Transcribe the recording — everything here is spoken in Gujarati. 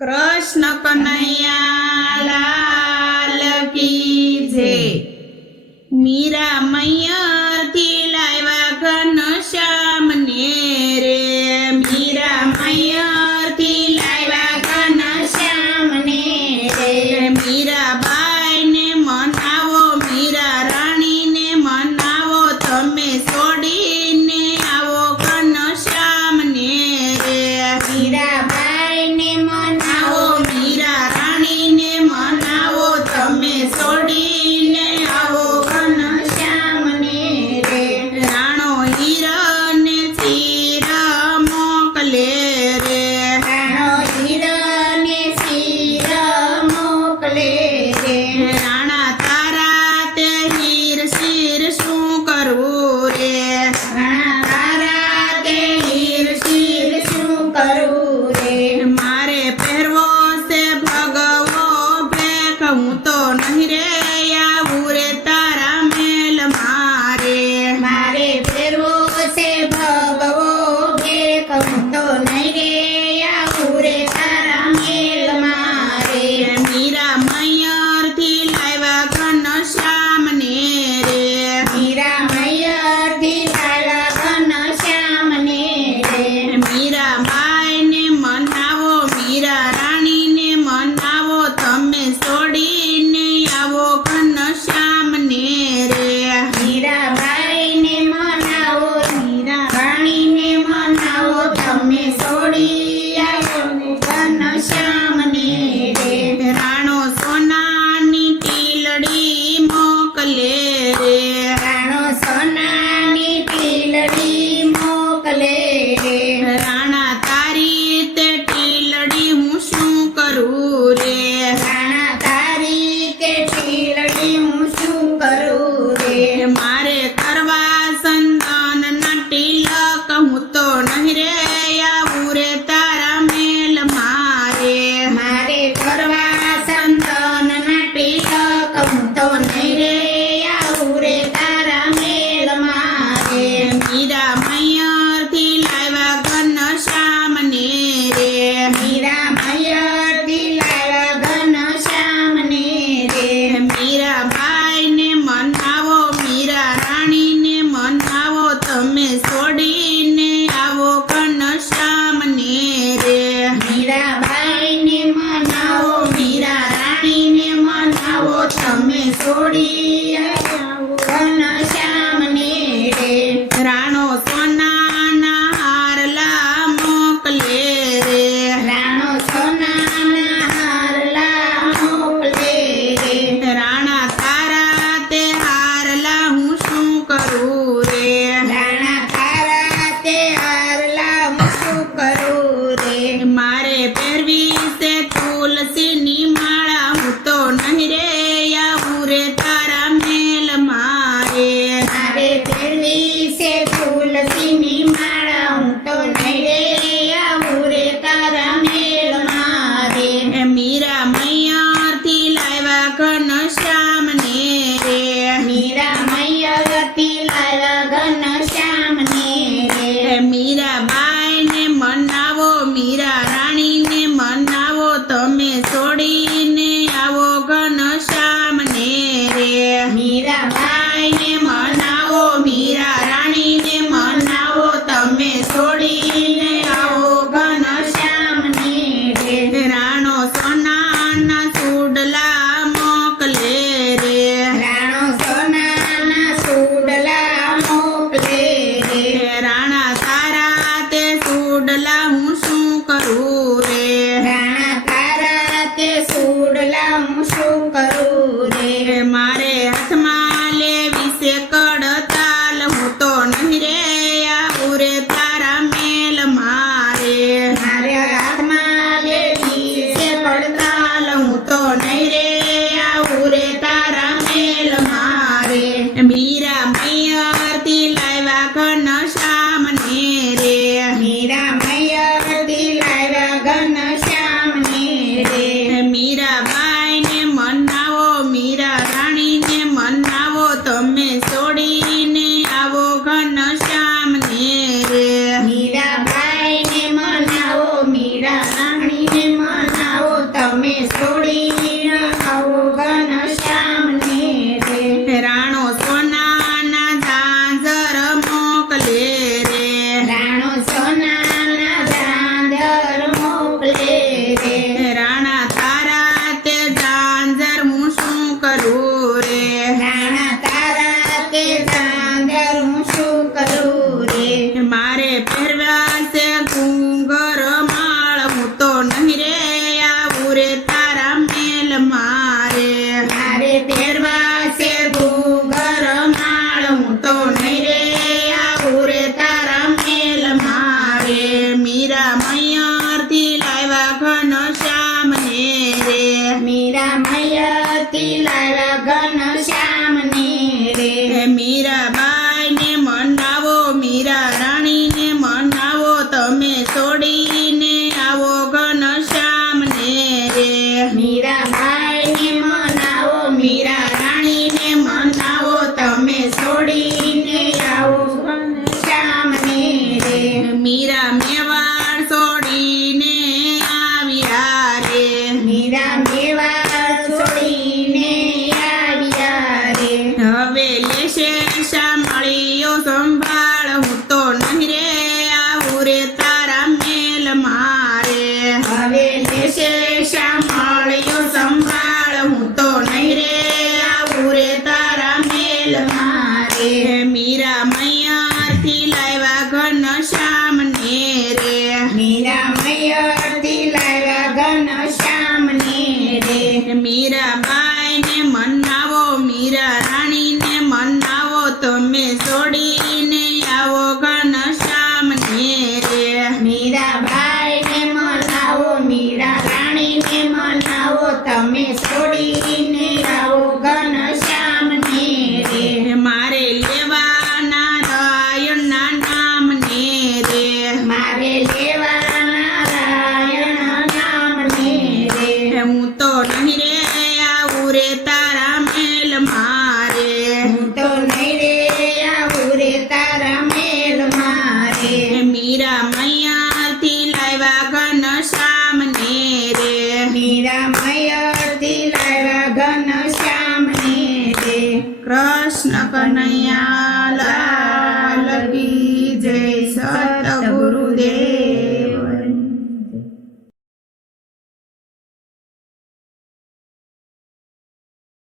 કૃષ્ણ કનૈયા લાલ કી જય। મીરા મૈયાથી લાવ્યા ઘનશ્યામ ને રે, મીરા મૈયાથી લાવ્યા ઘનશ્યામ ને રે। મીરાબાઈ ને મનાવો, મીરા રાણીને મનાવો, તમે છોડીને આવો ઘનશ્યામ ને રે। મીરાબાઈ ને મનાવો, મીરા રાણીને મનાવો, તમે છોડીને આવો ઘનશ્યામ ને રે। મીરા મૈયાથી લાવ્યા ઘનશ્યામને રે મીરાબાઈને મનાવો મીરા રાણીને મનાવો તમે છોડીને આવો ઘનશ્યામને રે મીરાબાઈને મનાવો મીરા રાણીને મનાવો તમે છોડીને આવો ઘનશ્યામને રે મીરા મેવાડ છોડીને આવ્યા રે મીરા મેવાડ છોડીને આવ્યા રે હવે લેશે સાંભળ્યો સંભાળ હું તો નહીં રે આવું રે તારા મેલ મારે હવે લેશે સાંભળ્યો સંભાળ હું તો નહીં રે આવું રે તારા મેલ મારે મીરા મૈયારથી લાવ્યા ઘનશ્યામને રે મીરા મૈયાથી લાવ્યા ઘનશ્યામને રે મીરાબાઈને મનાવો મીરા રાણીને મનાવો તમે છોડીને આવો ઘનશ્યામને રે મીરાબાઈને મનાવો મીરા રાણીને મનાવો તમે છોડીને આવો ઘનશ્યામને રે મારે લેવા નારાયણના નામને રે મારે લેવા નારાયણ નામને રે હું તો નહીં રે આવું રે તારા મેલ મારે હું તો નહીં રે આવું રે તારા મેલ મારે મીરા મૈયાથી લાવ્યા ઘનશ્યામને રે મીરા મૈયાથી લાવ્યા ઘનશ્યામને રે કૃષ્ણ કનૈયા